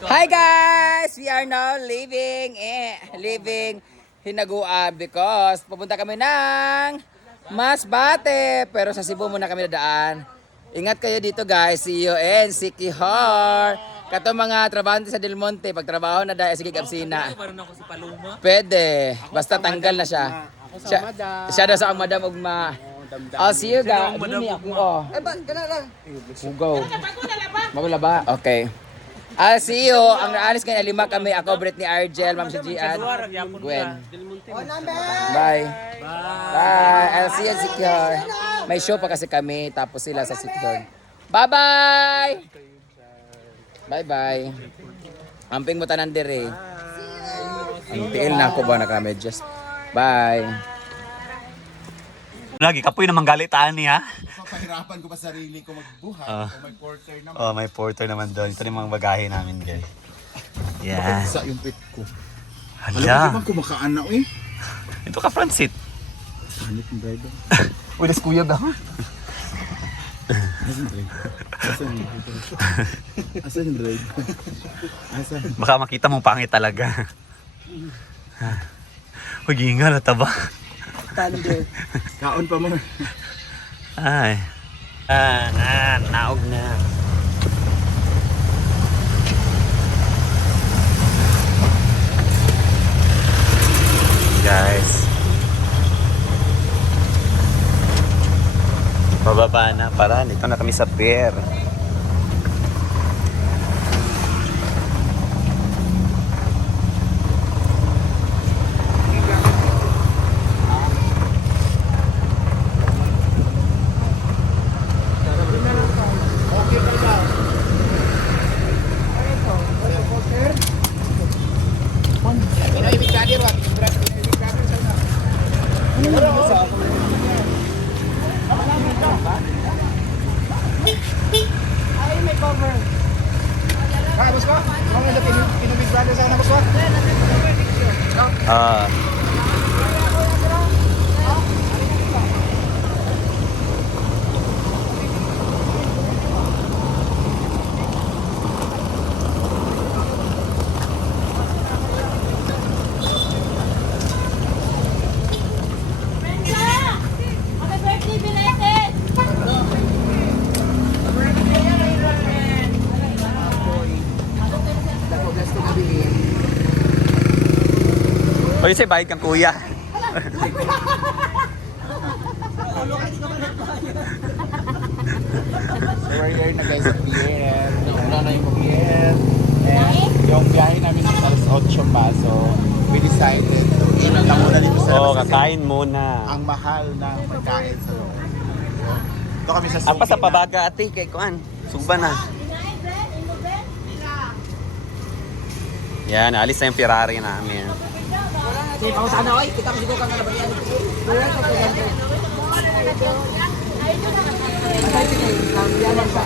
Hi guys! We are now leaving Hinaguan because pupunta kami ng Masbate. Pero sa Cebu muna kami dadaan. Ingat kayo dito guys. See you in Sikihor. Kato mga trabahante sa Del Monte. Pag trabaho na dahil sige kapsina. Pwede. Basta tanggal na siya. Siya daw sa ang madam ugma. I'll see you guys. Dini ako. Oh. Hugaw. Magula ba? Okay. I'll see you. Ang naalis ngayon, 5 kami. Ako, Brit ni Argel, Ma'am si Gian, Gwen. Bye. Bye. I'll see you at Sikihor. May show pa kasi kami, tapos sila sa Sikihor. Bye-bye! Bye-bye. Amping mo tanan dire. Ang tiil na ako ba nakamedyas. Bye. Lagi kapoy naman galitaan niya. Pahirapan ko pa sarili ko magbuhat o may porter naman. Oh, may porter naman doon. Ito yung mga bagahe namin, guys. Yeah. Sa yung pit ko. Alam mo Hala. naman kumakaan na eh. Ito ka front seat. Hanip ng driver. Uy, das kuya ba? Asan yung driver? Asan yung driver? Asan? Baka makita mong pangit talaga. Uy, ginga na taba. Kaon pa mo. Ay. Naog na. Guys. Pababa na para. Dito na kami sa pier. Ah. Oy, say bye kang kuya. So we're here na guys sa pier. Nauna na yung pier. And yung biyahe namin is alas 8 pa. So we decided to eat lang muna dito sa Oh, labas kasi kakain muna. ang mahal na pagkain sa loob. Ito kami sa Suki Apa sa na. pabaga ate kay kuan. Suba na. Yan, alis na yung Ferrari namin. Sige, ako sana, oy. Kita ko siguro kang nalabayan.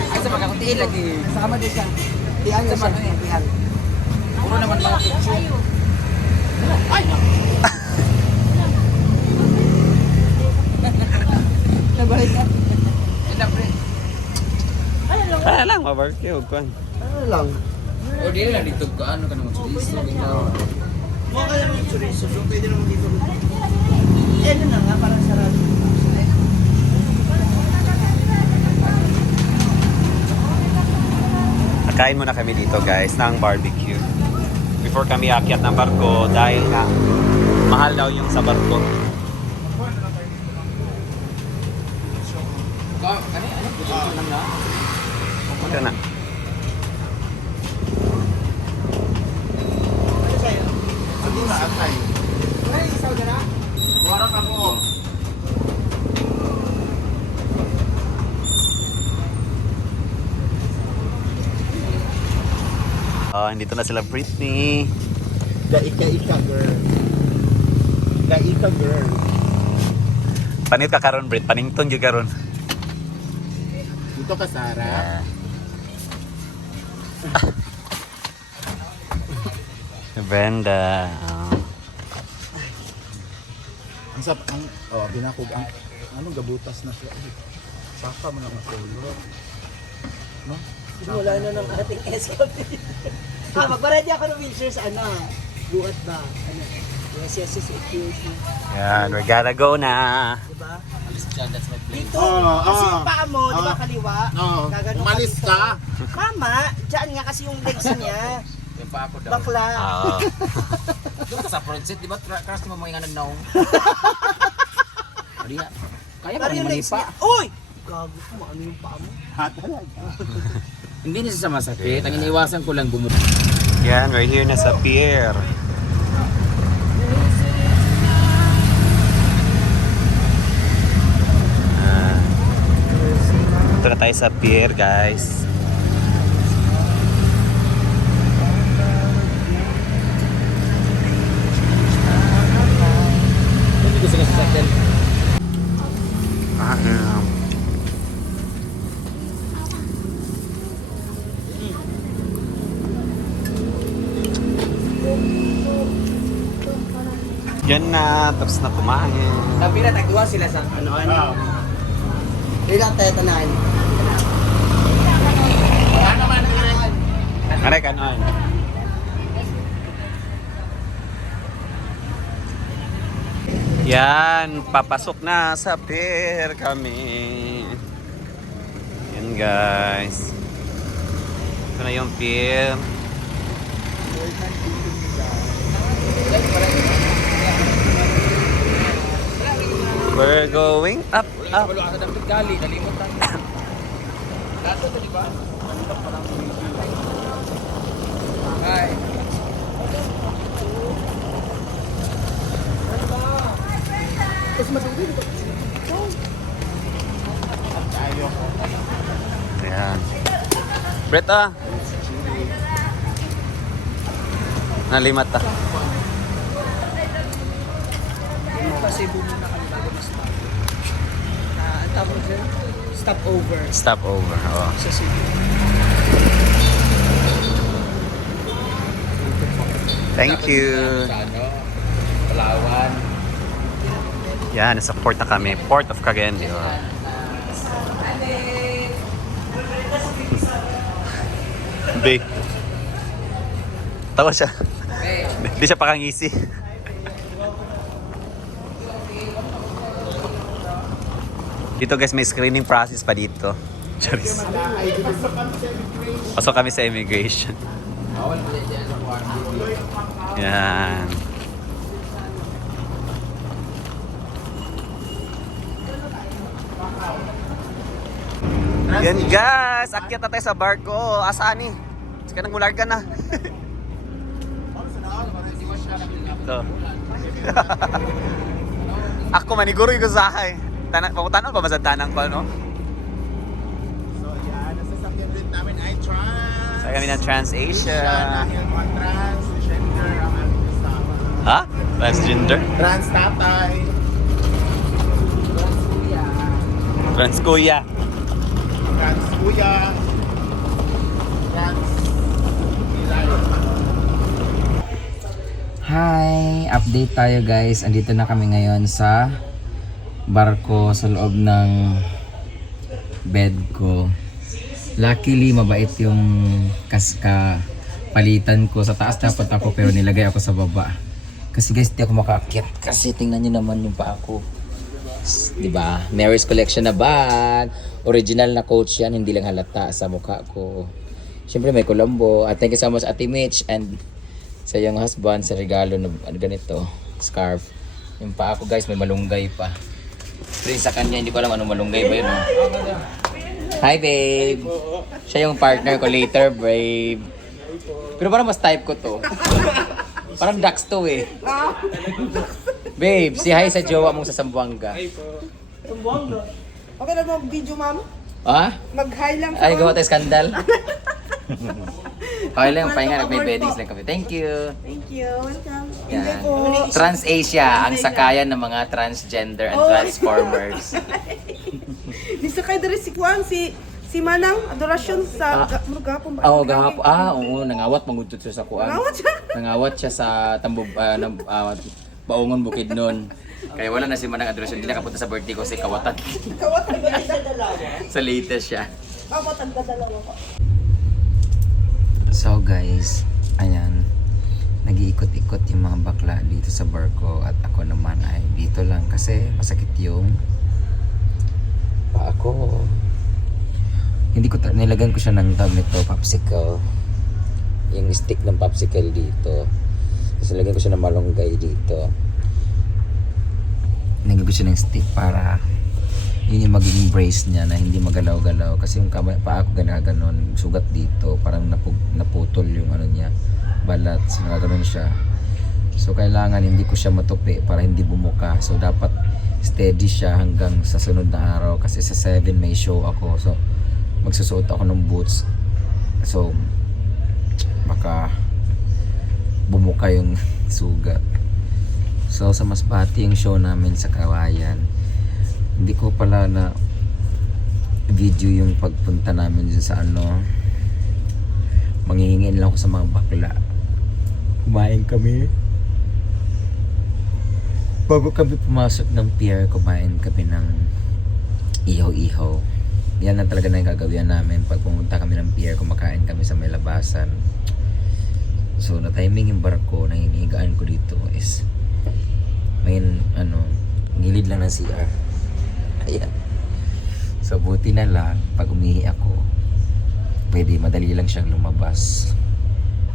Ay, sa magkakuntiin lagi. Sama din siya. Tiyan niya siya. Tiyan. Puro naman mga picture. Ay, no. Nabalik ka. Siyempre. Kaya lang, ma-barbecue. Kuan. O, di lang dito ka. Ano ka naman? Chorizo. Mukha ka naman yung chorizo. So pwede naman dito. Ano na nga, parang sarado. Nakain muna kami dito guys ng barbecue. Before kami akyat ng barko dahil nga mahal daw yung sa barko. Ito na. Hindi na atay. Ay, isaw ka na? Warak ako. Dito na sila Britney. The ika-ika girl. The ika girl. Panit ka karon Brit, panington gyud karon. Dito ka, Sarah. Brenda. Binakog ang anong gabutas na siya. Saka mo lang masulot. No? Wala na ng ating escort. Magpa-ready ako ng wheelchair sa ano. Buhat ba? Ano? Yes, excuse me. Yan, we gotta go na. Diba? That's my place. Dito, kasi yung paa mo, di ba kaliwa? Gaganon Umalis dito. ka. Tama, dyan nga kasi yung legs niya. Yung pa ako daw. Bakla. Ah. Doon ka sa front seat, di ba? Crash mo mga nga nagnaong. Kaya Pero pa yung naman legs ipa. niya, uy! Gago ko, ano yung paa mo? Hindi na siya masakit. Ang iniwasan ko lang bumuk. Yan, we're here na sa pier. Ah. Ito na tayo sa pier, guys. Hindi ko sila sasakyan. Yan na, tapos na kumain. Sabi na, tagduwa sila sa ano. Hindi lang tayo tanahan. Aray, kanon. Yan, papasok na sa pier kami. Yan guys. Ito na yung pier. We're going up, up. Wala ka dapat gali, nalimutan. Dato to, di ba? Hi. Ayan. Brett ah. Nalimat ah. Kasi bumuna kami bago na stop. Ang tawag dyan, stop over Stop over. Oh. sa Cebu. Thank you. Sa ano? Palawan. Yan, nasa port na kami. Port of Cagayan de Oro. Be. Tawa siya. Hindi siya pakangisi. Dito guys, may screening process pa dito. Charis. Pasok kami sa immigration. Bawal mo dyan sa quarantine. Yan. Yan guys, akyat na tayo sa barko. Asaan ni? Sige nang mulargan na. Ito. Ako maniguro yung gusahay. Pamutanong pa masantanang ko, no? So yan, nasasakyan din namin ay trans. Sa kami ng TransAsia. Dahil mga transgender ang aming kasama. Ha? Transgender? Trans tatay. Trans kuya. Trans kuya. Trans ilay. Hi! Update tayo guys. Andito na kami ngayon sa barko sa loob ng bed ko. Luckily, mabait yung palitan ko. Sa taas dapat ako pero nilagay ako sa baba. Kasi guys, di ako makaakyat. Kasi tingnan nyo naman yung paa ko. Diba? Mary's Collection na bag. Original na coach yan. Hindi lang halata sa mukha ko. Siyempre may Colombo. At thank you so much Ate Mitch and sa iyong husband sa regalo na ganito. Scarf. Yung paa ko guys, may malunggay pa. Pero sa kanya, hindi ko alam anong malunggay ba yun. Hi babe! Siya yung partner ko later, babe. Pero parang mas type ko to. Parang Dax to eh. Babe, si hi sa jowa mong sa Zamboanga. Okay na mag-video, ma'am? Ha? Mag-hi lang Ay, gawa tayo skandal. Okay lang, pahinga, may beddings lang kami. Thank you. Thank you. Welcome. Yan. TransAsia, ang sakayan ng mga transgender and transformers. Nisa kay diri si Juan, si Manang, adorasyon sa gapon ba? Oo, gahap. Oo, nangawat mangutot siya sa kuan. Nangawat siya? Nangawat siya sa tambog Baongon Bukidnon. Kaya wala na si Manang Adorasyon, hindi nakapunta sa birthday ko kasi kawatan. Kawatan ba sa dalawa? Sa latest siya. Kawatan ka dalawa ko. So guys, Ayan, nag-iikot-ikot yung mga bakla dito sa barko at ako naman ay dito lang kasi masakit yung paa ko. Hindi ko nilagan ko siya ng tawag nito, popsicle. Yung stick ng popsicle dito. Tapos nilagyan ko siya ng malunggay dito. Nilagyan ko siya ng stick para yun yung magiging brace niya na hindi magalaw-galaw. Kasi yung paa ko ganun, sugat dito. Parang naputol yung ano niya, balat. So nagaganon siya. So kailangan hindi ko siya matupi para hindi bumuka. So dapat steady siya hanggang sa sunod na araw. Kasi sa 7 may show ako. So magsusuot ako ng boots. So baka bumuka yung sugat. So sa Masbate yung show namin sa Kawayan. Hindi ko pala na video yung pagpunta namin dun sa ano. Manghihingin lang ako sa mga bakla. Kumain kami. Bago kami pumasok ng pier, kumain kami ng ihaw-ihaw. Yan na talaga na yung gagawin namin pag pumunta kami ng pier, kumakain kami sa may labasan. So na timing yung barko na hinihigaan ko dito is may gilid lang ng CR. Ayan. So buti na lang pag umihi ako, pwede madali lang siyang lumabas.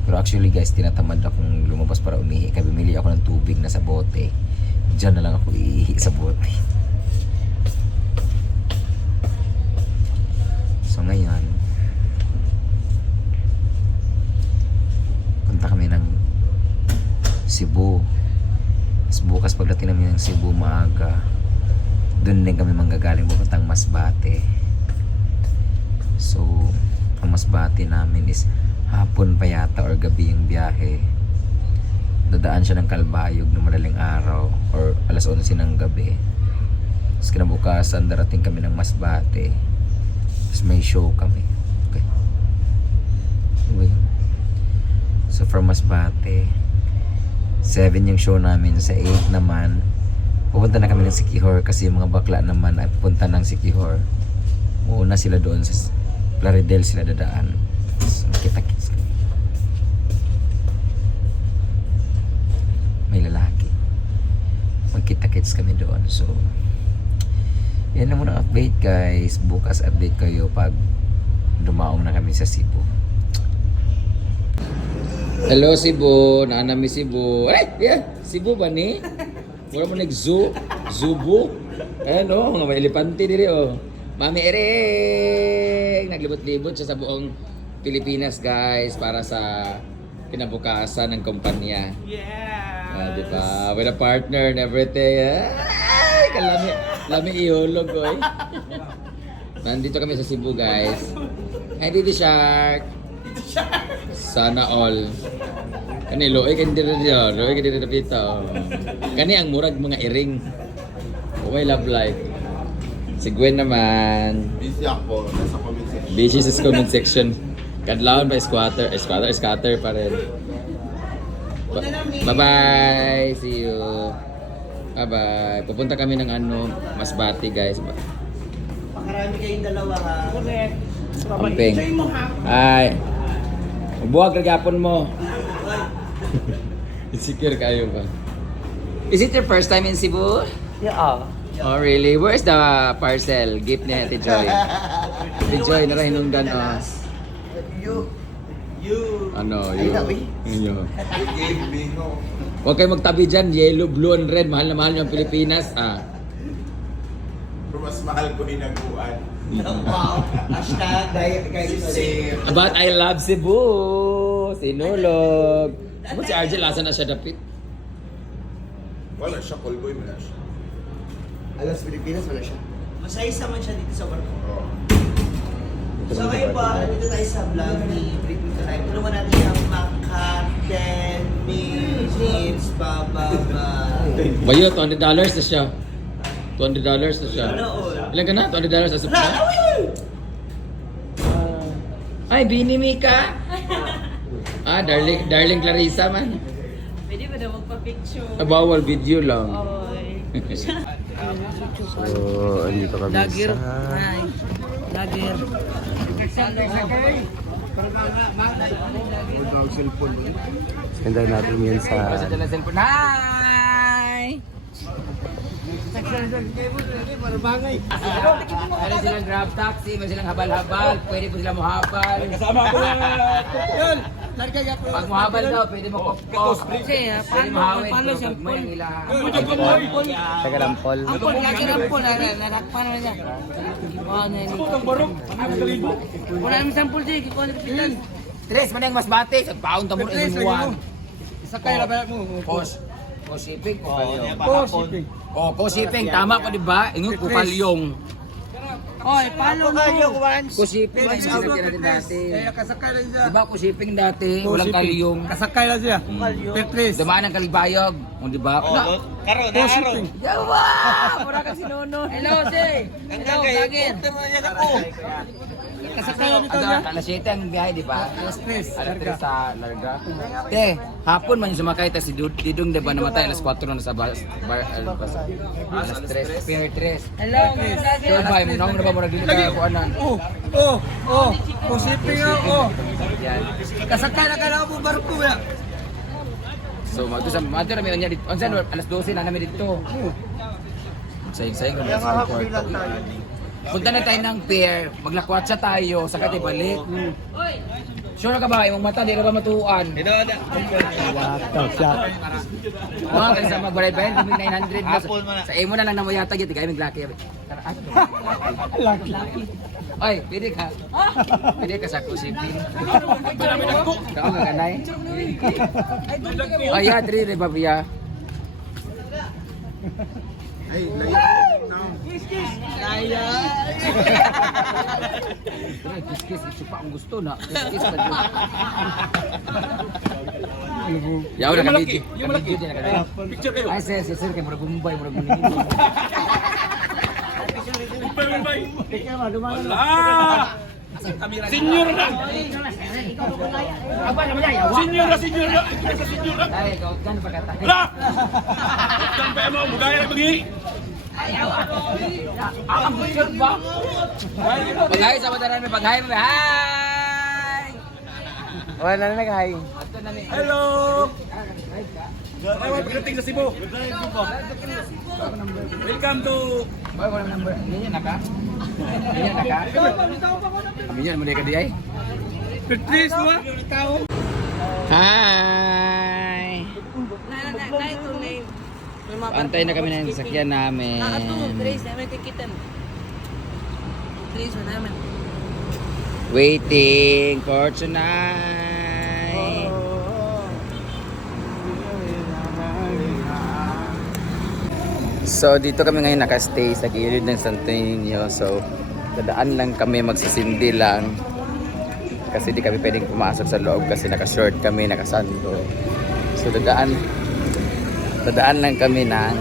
Pero actually guys, tinatamad akong lumabas para umihi. Kaya bumili ako ng tubig na sa bote. Diyan na lang ako iihi sa bote. So ngayon, punta kami ng Cebu. Tapos bukas pagdating namin ng Cebu maaga, doon din kami manggagaling papuntang Masbate. So ang Masbate namin is hapon pa yata or gabi yung biyahe. Dadaan siya ng Kalbayog ng madaling araw or alas 11 ng gabi. Tapos kinabukasan darating kami ng Masbate. Tapos may show kami. Okay. Anyway. So from Masbate, 7 yung show namin. Sa 8 naman, pupunta na kami ng Siquijor kasi yung mga bakla naman ay pupunta ng Siquijor. Uuna sila doon sa Plaridel sila dadaan. So, kita-kits kami. May lalaki. Magkita-kits kami doon. So, yan na muna update guys. Bukas update kayo pag dumaong na kami sa Cebu. Hello Cebu, naanami Cebu. Ay, yeah, Cebu ba ni? Wala mo nag-zoo, Zubu. Ayan o, mga may elepante diri o. Mami Eric, naglibot-libot siya sa buong Pilipinas guys para sa kinabukasan ng kumpanya. Yeah. Diba? With a partner and everything. Ay, lami ihulog ko eh. Nandito kami sa Cebu guys. Hi Didi Shark. Sana all. Kani loe kan diri dia, loe kan diri dapita. Kani ang murag mga iring. Okay, love life. Si Gwen naman. Busy ako. Nasa comment section. Busy sa comment section. Kadlawon pa scatter pa rin. Bye-bye. See you. Bye-bye. Pupunta kami ng Masbate guys. Pakarami kayong dalawa ha. Correct. Amping. Ay. Buwag kagapon mo. Insecure kayo ba? Is it your first time in Cebu? Yeah. Oh really? Where's the parcel? Gift ni Ate Joy. Ate Joy, narahinungdan oh. Ano, you. You. Game bingo. Huwag kayo magtabi dyan. Yellow, blue, and red. Mahal na mahal yung Pilipinas. Pero mas mahal ko hinaguan. Wow. Hashtag guys. But I love Cebu. Sinulog. Ano si RJ, lasa na siya dapit. Wala siya, callboy mo na siya. Alas Pilipinas, wala siya. Masayos naman siya dito sa barko. Oo. So ngayon pa, dito tayo sa vlog ni Briefing Tonight. Tulungan natin yung maka 10 minutes bababa. Bayo, $200 na siya. $200 na siya. Ilan ka na? $200 na sa Ay, Bini Mika. Darling Clarissa man. Pwede ba daw magpa-picture? Bawal video lang. Oy. So, andito kami Dagger. sa... Ay. Dagger. Ganda natin yun sa... Sa dala cellphone. Hi! Meron silang grab taxi, meron silang habal-habal, pwede po sila muhabal. Kasama ko yun! Pag muhabal daw, pwede mo pop-pop. Pwede mahawin, pero pag may ang ilang. Taga Lampol. Ampol, lagi na po, narakpan na niya. Wala naman sampol siya, kikuha na kapitan. Tres, man yung mas bate, sa pound tamo na inuwan. Sakay na ba mo? Post shipping ko kalyong. Oh, co shipping tama ko di ba? Ingon ko kalyong. Oy, palo mo. Co shipping ang sinabi natin dati. Kasakay na siya. Di ba co shipping dati, walang kalyong. Kasakay na siya. Petris. Dumaan ang kalibayog, o di ba? Karon, karon. Yawa! Mura ka sinunon. Hello, say. Hello, Dagin. Kasakay na dito niya. Alas 7 ang biyahe, di ba? Alas 3. Alas 3 sa Larga. Te, hapon man yung sumakay, tas si Didong di ba namatay alas 4 na sa alas 3, pier 3. Hello, Dagin. Sure ba, mo na ba mo nagdili ka kuanan? Kusiping ako. Yan. Kasakay na ka na po barko ya. So, madto na niya dito. Onsan alas 12 na namin dito. Sayang ko na sa kwarto. Punta na tayo ng pier, maglakwatsa tayo, saka tayo balik. Sure ka ba? Imong mata, di ka ba matuan? Mga kasi sa magbaray ba yun, 900 na. Sa imo na lang na mo yata, giti kayo maglaki. Oy, pwede ka. Pwede ka sa kusipin. Kau nga ganay. Ay, ya, 3 Rebabia. Kiss-kiss, ito pa ang gusto na. Kiss-kiss pa dyan. Yaw na ka-video. Ka-video din na ka-video. Picture kayo. Ay, sir, kayo murag Mumbai, murag Manila. Senior na. Apa naman yan? Yawa. Senior na. Ay, ikaw, gano'n pa katay? Sampai mo bugaya na bagi. Ang picture ba? Pag-hi sa madaran may pag-hi mo. Hi! Wala na nag-hi. Hello. Ay, pagdating sa Cebu. Welcome to Boy, wala number. Ganyan na ka? Ganyan na ka? Ganyan mo na ka di ay? Petris mo. Hi! Na ito name. Antay na kami ng sasakyan namin. Trace, namin tikitan. Trace mo namin. Waiting for tonight. So dito kami ngayon nakastay sa gilid ng Santo Niño. So dadaan lang kami, magsisindi lang. Kasi di kami pwedeng pumasok sa loob kasi naka-short kami, nakasando. So dadaan lang kami ng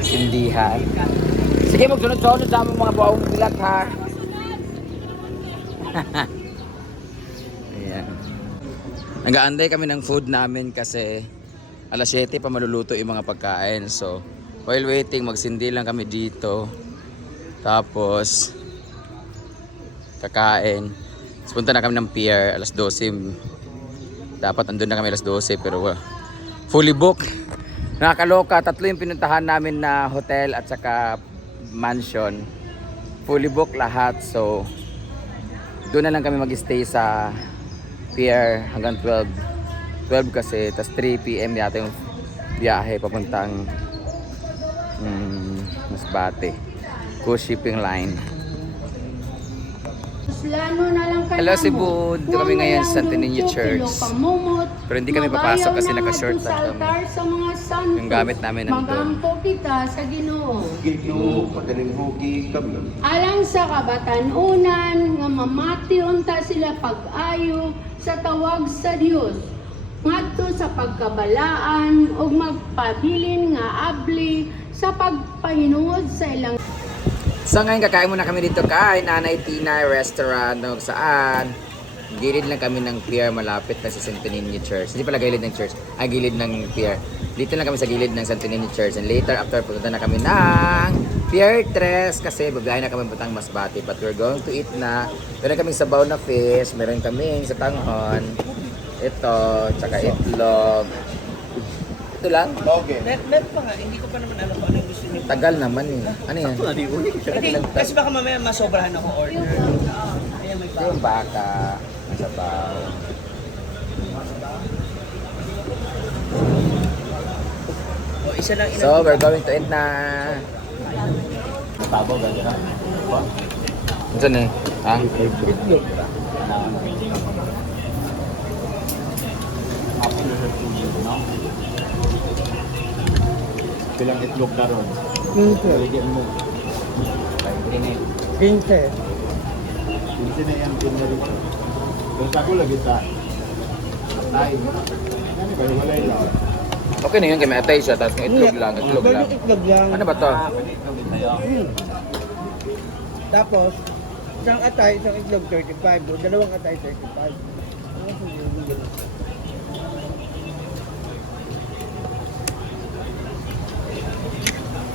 sindihan. Sige, magsunod-sunod sa aming mga buwang bilat ha. Ayan. Nag-aantay kami ng food namin kasi alas 7 pa maluluto yung mga pagkain. So, while waiting, magsindi lang kami dito. Tapos, kakain. Tapos punta na kami ng pier, alas 12. Dapat andun na kami alas 12 pero fully booked. Nakakaloka, 3 yung pinuntahan namin na hotel at saka mansion. Fully booked lahat. So, doon na lang kami mag-stay sa pier hanggang 12. 12 kasi, tas 3 PM yata yung biyahe papuntang Masbate. Coast Shipping Line. Hello Cebu, dito kami ngayon sa Santo Niño Church. Pero hindi kami papasok kasi naka-short lang kami. Yung gamit namin nandun. Magampo kita sa Ginoo. Ginoo, pagaling hugi kami. Alang sa kabatanunan nga mamati unta sila pag-ayo sa tawag sa Dios. Ngadto sa pagkabalaan ug magpabilin nga abli sa pagpahinuod sa ilang. So ngayon kakain muna kami dito kay Nanay Tina Restaurant kung saan gilid lang kami ng pier malapit na sa Santo Niño Church. Hindi pala gilid ng church, gilid ng pier. Dito lang kami sa gilid ng Santo Niño Church and later after pupunta na kami ng Pier 3 kasi babiyahe na kami puntang Masbate but we're going to eat na. Meron kaming sabaw na fish, meron kaming sa tanghon. Ito, tsaka itlog. Ito lang. Toge. Meron pa nga, hindi ko pa naman alam kung ano yung gusto niyo. Tagal naman eh. Ano yan? Hindi, kasi baka mamaya masobrahan ako order. Ayan, may Ito yung baka. Sabaw. O, isa lang So, we're going to eat na. Tabaw, gano'n. Ano eh? Ha? Bilang itlog na ron. 20. Hindi na yung pinarito. Kung sa ko lagi sa atay. Ano ba, walay lang. Okay na yun, kaya may atay siya, tapos may itlog lang, itlog lang. Itlog lang. Ano ba to? Tapos, isang atay, isang itlog 35. O dalawang atay 35.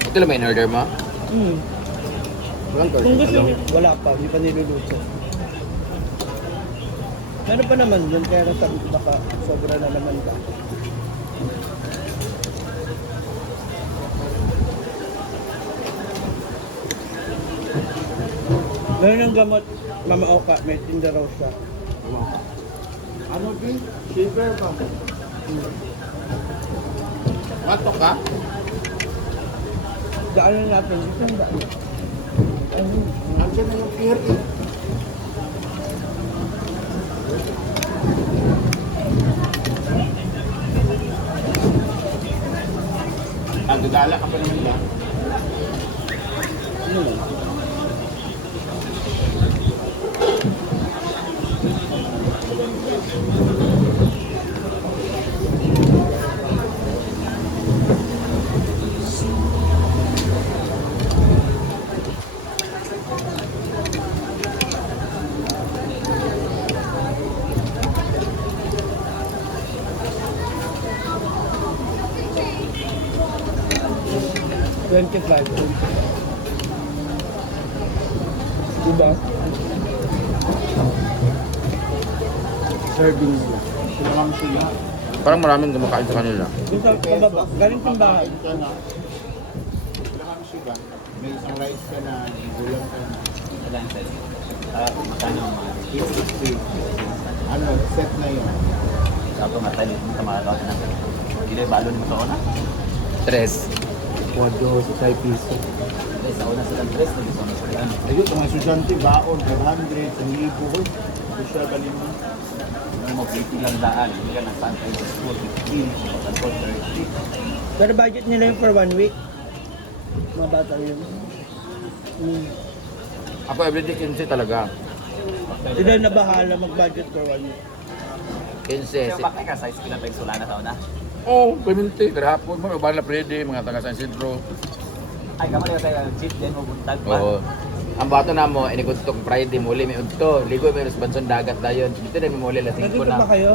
Ito lang ba in order mo? Kung gusto niyo, wala pa, hindi pa niluluto. Meron pa naman yun, kaya nasabi ko baka sobra na naman ba. Meron ng gamot, Mama Oka, may tinda raw siya. Ano din? Sugar pa. Mato ka? Daanan natin, isang daan. Andiyan na yung pier eh. Gagala ka pa naman ba? Diba? Serving nila. Silang sila. Parang maraming kumakain sa kanila. Dito sa pababa, galing sa bahay. Ka na. Silang sila. May isang rice ka na, gulang ka na. Magkano ang mga 260. Ano, set na yun. Sabi nga tayo dito sa mga tao na. Hindi balon mo sa una. 3. Podo sa 5 piso. Hindi, sa una silang 3, hindi sa una silang. Ayun, mga estudyante, baon, 500, 1,000 ko. Ito siya kanina. Ano mo, 50 lang daan. Hindi ka nasaan tayo sa school. 50, sa school, 30. Pero budget nila yung for 1 week. Mga bata yun. Ako everyday 15 talaga. Sila na bahala mag-budget for 1 week. 15. Kaya bakit ka size kila tayo sulana sa una? Oh, 20. Karahapon mo, ubang na pwede, mga taga San Isidro. Ay, kamo na tayo cheat din mo buntag pa. Oo. Ang bato na mo, inigudtong Friday, muli may udto. Ligo may resbansyon dagat dayon. Dito na may muli, lasing ko Nandito ba na. kayo?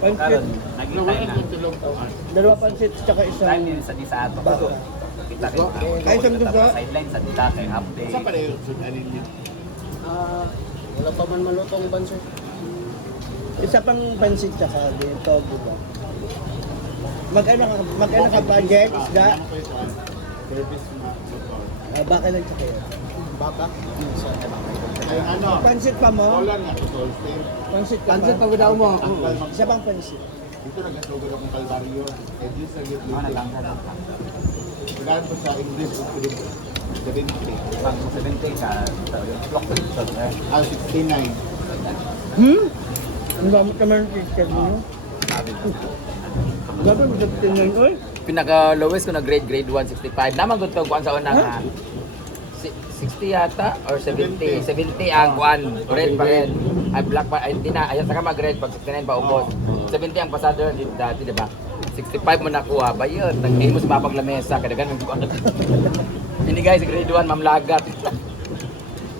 Karon, Pansit. naging time na. Dalawa pansit tsaka isang Time din sa di sa ato. baka. Kita rin. Ay, isang dugo? Sideline sa dita kay update. Saan pa rin yung sunalin niya? Wala pa man malutong pansit. Isa pang pansit tsaka dito, diba? Mag-ano ka budget, isda? Ano pa ito? Service na motor. Baka lang tsaka yun. Baka? Ay, ano? Pansit pa mo? Wala nga, ito. Stay. Pansit pa mo? daw mo. Angkal, Isa pang pansit. Dito nagkasugod akong kalbaryo. Eh, di sa git Ano dito. lang ka. Kailangan ko sa English, 70. Pag 70 ka, clock to sa 69. Ang gamit naman ng teacher mo. Dapat magdating yun, oy. Pinaka lowest ko na grade 1, 65. Naman gud to kuan sa una nga. 60 yata or 70. 70 ang kuan, red pa rin. Ay black pa, ay hindi na, ayan saka mag-red pag 69 pa ubos. 70 ang pasado dati, di ba? 65 mo nakuha ba yun? Nagdihin mo sa mapang lamesa, kada ganun ko. Hindi guys, grade 1, mamlagat.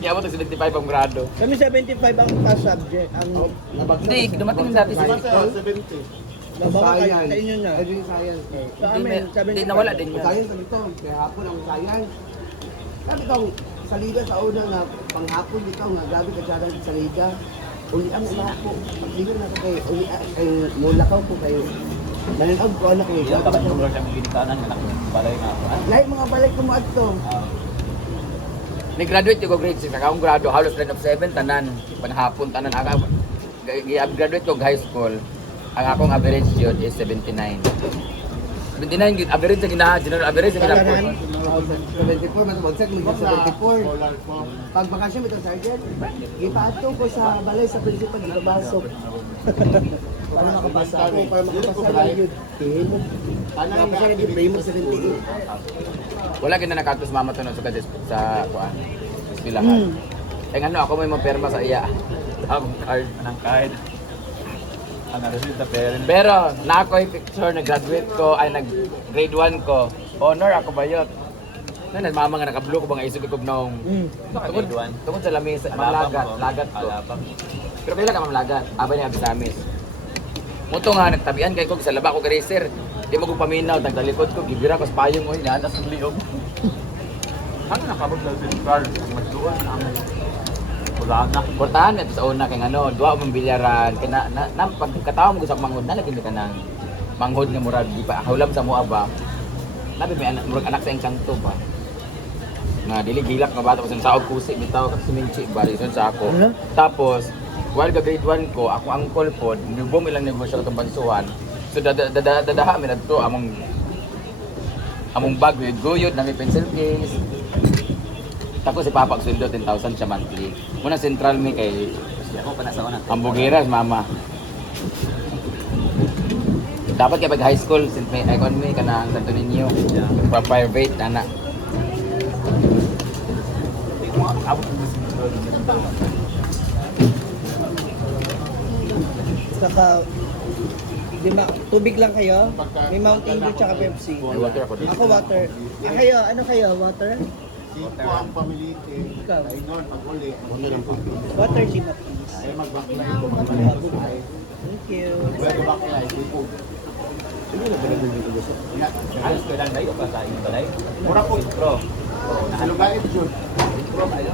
Kaya mo 75 ang grado. Kami 75 ang pass subject. Ang Hindi, dumating yung dati sa Basta 70. Baka kayo sa inyo na. Pwede yung science. Sa amin, 75. Hindi, nawala din yun. Science ang ito. Kaya hapon ang science. Sabi itong salida sa una nga panghapon dito nga gabi ka dyan sa salida. uli ang una ko. Dili na ko kay uli kay mula ko kayo. Nananaog ko anak ko. Ilang ka ba yung mga kami ginikanan nga balay nga ako? Lahi mga balik ko mo adto. Ni-graduate ko grade 6, akong grado, halos grade of 7, tanan, panghapon, tanan, graduate ko high school, ang akong average yun is 79. 79, average na general average na Kailangan ginapon. 74 matubagsak mo 74. Pag bakasyon ito sergeant, ipaadto ko sa balay sa principal gibabasok. Para makapasa ako, para makapasa lang yun. Tapos na yung primo 78. Wala gina nakatos mama to sa kadis sa kuan. Eskwelahan. Eh ano ako may perma sa iya. Ang card Anang kahit. Ang naroon sa parent. pero na ako yung picture na graduate ko ay nag grade 1 ko. Honor ako ba yun? Na mama nga naka-blue ko bang isog ko nung tungod sa lamis, lagat ko. Pero kailan ka mamlagat? Aba niya bisamis. Muto nga nagtabian kay ko sa laba ko racer. Di mo ko paminaw tagdalikod ko gibira ko sa payong mo inanas ng liog. Ano nakabot sa car? Magduon ang wala na. Portahan ito sa una kay ano, duwa mong bilyaran kay na pagkatawo mo gusto ko manghod na lagi ka nang manghod nga murag di pa hawlam sa mua ba. Labi may murag anak sa engkanto ba. Nga dili gilak nga bata sa saog kusi bitaw kasi minchi barison sa ako. Tapos while grade 1 ko, ako ang uncle po, nubong ilang negosyo itong bansuhan. So dadaha mi nadto among bag with guyod na may pencil case. Tapos si Papa sundo 10,000 siya monthly. Muna central mi kay Ako pa nasa una. hamburgeras mama. Dapat kay pag high school St. May economy ka na ang Santo Niño. Pa private ana. Saka, di ba, tubig lang kayo? May Mountain Dew tsaka Pepsi. Water ako dito. Ako water. Kayo, ano kayo? Water? Siko ang pamiliti. Ikaw. Ay nun, pag uli, Water, Gina, please. ay magbaklay ko, magbaklay. Thank you. Well, baklay, siko. Alas ko lang dayo pa sa inyo balay. Mura po. Pro. Salugait yun. Pro ayo.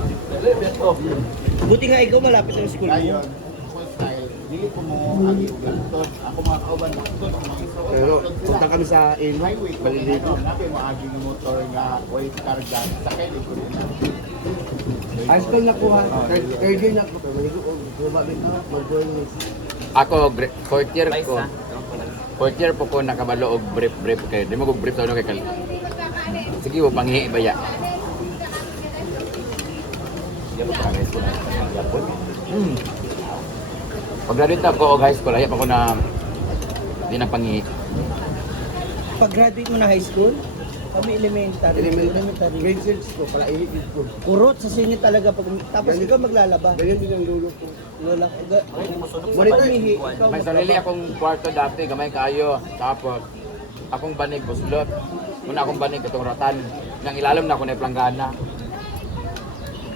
Buti nga ikaw malapit sa school mo. Ngayon, full style, dili ko mo agi og ganton. Ako mga kauban ganton, ako mga iso. Pero punta kami sa in highway ko Balilido. ano, nabi mo agi ng motor nga way karga sa kay ko din. High school na kuha. Third year na ko. Pero maligo ko. Bumabit na. Mag-join. Ako fourth year ko. Fourth year po ko nakabalo og brief kay di mo ko brief sa ano kay kal. Sige mo panghi ba ya. Diyan pa guys ko na. Yapon. Pag-graduate ako og high school ay pa ko na di na panghi. Pag-graduate mo na high school, kami elementary. Grade 6 ko. Pala ihigit ko. Kurot sa singit talaga. Tapos ikaw maglalaba. Ganyan din ang lulo ko. Lola, Monitor. pamihi, ikaw May sarili akong kwarto dati, gamay kayo. Tapos, akong banig, buslot. Muna akong banig, itong rotan. Nang ilalim na ako na planggana.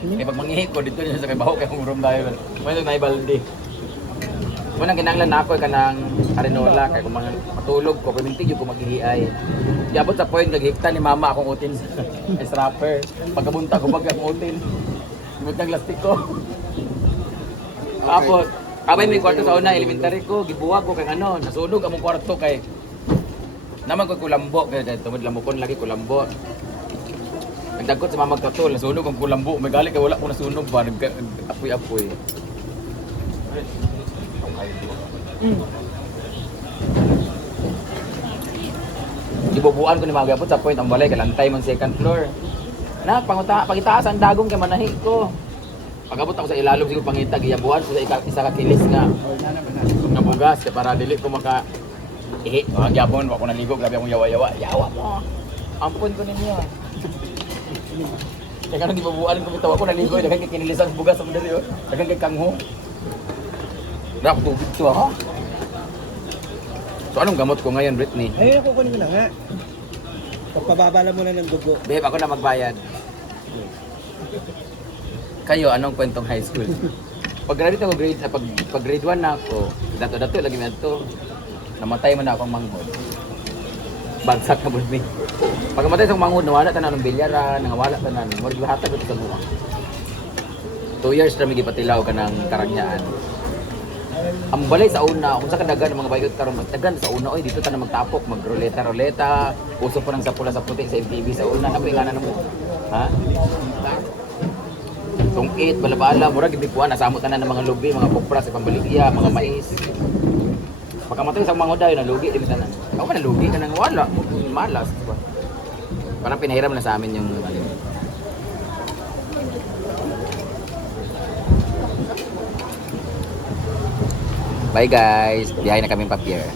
Eh, pag mangihi ko, dito niya sa kay baho, kaya umurom tayo. May na ibaldi. Muna kinanglan na ako, kanang arenola, kaya kung mga matulog ko, kuminti yung kung maghihiay. Yabot sa point, naghikta ni mama akong utin sa strapper. Pagkabunta ko, akong utin. Imot ng lastik ko. Tapos, kabay may kwarto sa una, elementary ko, gibuwag ko kay ano, nasunog among kwarto kay naman ko kulambo, kaya tumod lamukon lagi kulambo. Nagdagot sa mamag tatol, nasunog ang kulambo, may gali kay wala ko nasunog ba, nag-apoy-apoy. Gibubuan ko ni mga gapon sa point ang balay, kalantay man second floor. Na, pangitaas ang dagong kay manahi ko. Pagabot ako sa ilalom siguro pangita, giyabuhan ko sa isa ka kilis nga bugas kaya para dili ko maka gyapon ako naligo, grabe akong yawa mo. Ampun ko ninyo. Kaya kanong gibabuan ko bitaw ako naligo, daghang kay kinilisan bugas sa diri oh. Daghang kay kangho. Dako tubig to ha. So anong gamot ko ngayon, Britney? Ay, kukunin mo na nga. Pagpababala mo na ng dugo. Babe, ako na magbayad. Kayo, anong kwentong high school? Pag-graduate ako, pag grade 1 na ako, dato-dato lagi na ito. Namatay mo na akong manghod. Bagsak na budmi. Pag namatay sa manghod, nawala tanan ng bilyaran, nawala tanan. Murag hatag ito sa buwan. 2 years na may gipatilaw ka ng karangyaan. Ang balay sa una, kung sa kadagan ng mga bayot karon magtagan sa una, oy dito ta na magtapok, magruleta-ruleta, uso pa ng sa pula sa puti sa MTV sa una, napoy nga na mo. Ha? Tungkit, balabala, murag gid kuan nasamo tanan ng mga lubi, mga kopra sa pambaligya, mga mais. Pagkamatay sa mga uday na lugi din tanan. Ako man lugi ka nang wala, malas. Diba? Parang pinahiram na sa amin yung Bye guys, biyahe na kami pa pier.